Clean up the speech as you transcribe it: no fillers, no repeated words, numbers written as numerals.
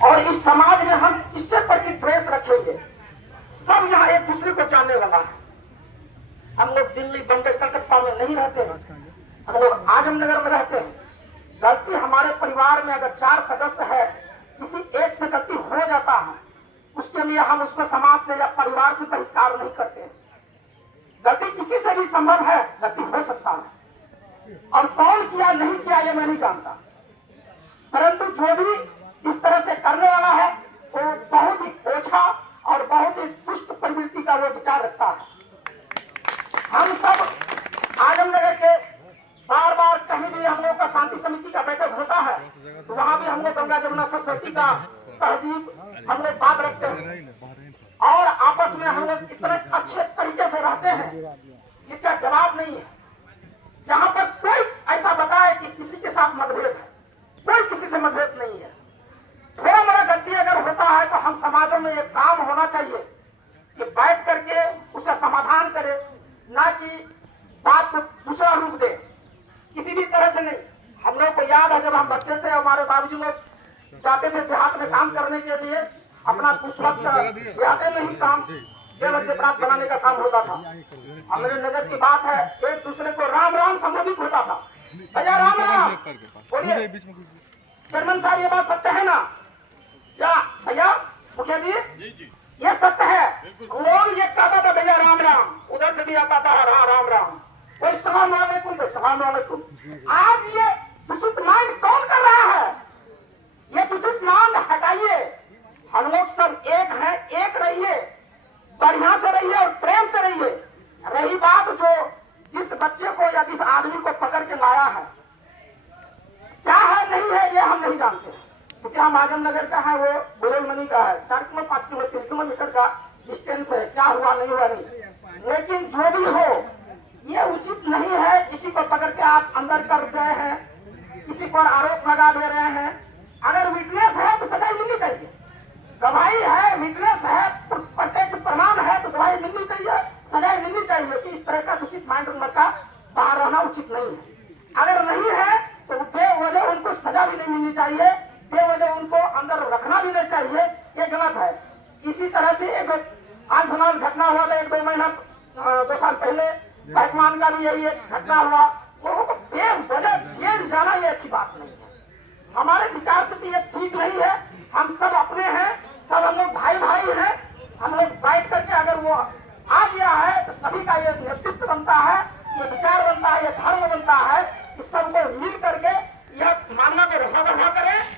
और इस समाज में हम किससे प्रति द्वेष रखेंगे? सब यहाँ एक दूसरे को जानने वाला है। हम लोग दिल्ली, बम्बई, कलकत्ता में नहीं रहते हैं, हम लोग आजमनगर में रहते हैं। गलती हमारे परिवार में अगर 4 सदस्य है, किसी एक से गलती हो जाता है, उसके लिए हम उसको समाज से या परिवार से बहिष्कार नहीं करते हैं। गलती किसी से भी संभव है, गलती हो सकता है, और कौन किया नहीं किया ये मैं नहीं जानता, परंतु जो भी इस तरह से करने वाला है वो बहुत ही ओछा और बहुत ही दुष्ट प्रवृत्ति का वो विचार रखता है। हम सब आजमनगर के बार बार कहीं भी हम लोग का शांति समिति का बैठक होता है तो वहाँ भी हम लोग गंगा जमुना सरस्वती का तहजीब हम लोग बात रखते हैं और आपस में हम लोग इतने अच्छे तरीके से रहते हैं जिसका जवाब नहीं है। यहाँ पर कोई ऐसा बताए कि किसी के साथ मतभेद है, कोई किसी से मतभेद नहीं है। थोड़ा मोड़ा गलती अगर होता है तो हम समाजों में एक काम होना चाहिए कि बैठ करके उसका समाधान करे, ना कि बात को दूसरा रूप दे, किसी भी तरह से नहीं। हम लोग को याद है जब हम बच्चे थे, हमारे बाबूजी लोग जाते थे देहात में काम करने के लिए, अपना कुछ वक्त देहाते में ही काम प्राप्त बनाने का काम होता था। हमारे नगर की बात है, एक दूसरे को राम राम संबोधित होता था, भैया राम राम बोलिए। चेयरमैन साहब ये बात सत्य है ना? क्या भैया मुखिया जी ये सत्य है? लोग ये कहता था भैया राम राम, उधर से भी आता था राम राम, कोई सलाम वालेकुम तो सलाम वालेकुम। आज ये दूषित माइंड कौन कर रहा है? ये दूषित माइंड हटाइए। हम लोग सब एक हैं, एक रहिए, बढ़िया से रहिए और प्रेम से रहिए। रही बात जो जिस बच्चे को या जिस आदमी को पकड़ के लाया है, क्या है नहीं है ये हम नहीं जानते, क्योंकि हम आजमनगर का है, वो बुरेलमनी का है, 4 किलो 5 किलो 3 किलोमीटर का डिस्टेंस है, क्या हुआ नहीं हुआ नहीं। लेकिन जो भी हो ये उचित नहीं है। किसी को पकड़ के आप अंदर कर रहे हैं, किसी पर आरोप लगा दे रहे हैं। अगर विटनेस है तो सजा मिलनी चाहिए, गवाही है, विटनेस है, प्रत्यक्ष प्रमाण है तो गवाही मिलनी चाहिए, सजा मिलनी चाहिए। कि इस तरह का दूषित माइंड का बाहर रहना उचित नहीं है। अगर नहीं है तो बेवजह उनको सजा भी नहीं मिलनी चाहिए, बेवजह उनको अंदर रखना भी नहीं चाहिए, ये गलत है। इसी तरह से एक आज फिलहाल घटना हुआ था 1-2 महीना 2 साल पहले, पहलवान का भी यही एक घटना हुआ। लोगों को बेवजह जेल जाना ये अच्छी बात नहीं है। हमारे विचार से भी ये ठीक नहीं है। हम सब अपने हैं, सब हम लोग भाई भाई हैं। हम लोग बैठ करके अगर वो आ गया है तो सभी का ये नेतृत्व बनता है, ये विचार बनता है, ये धर्म बनता है कि सबको मिल करके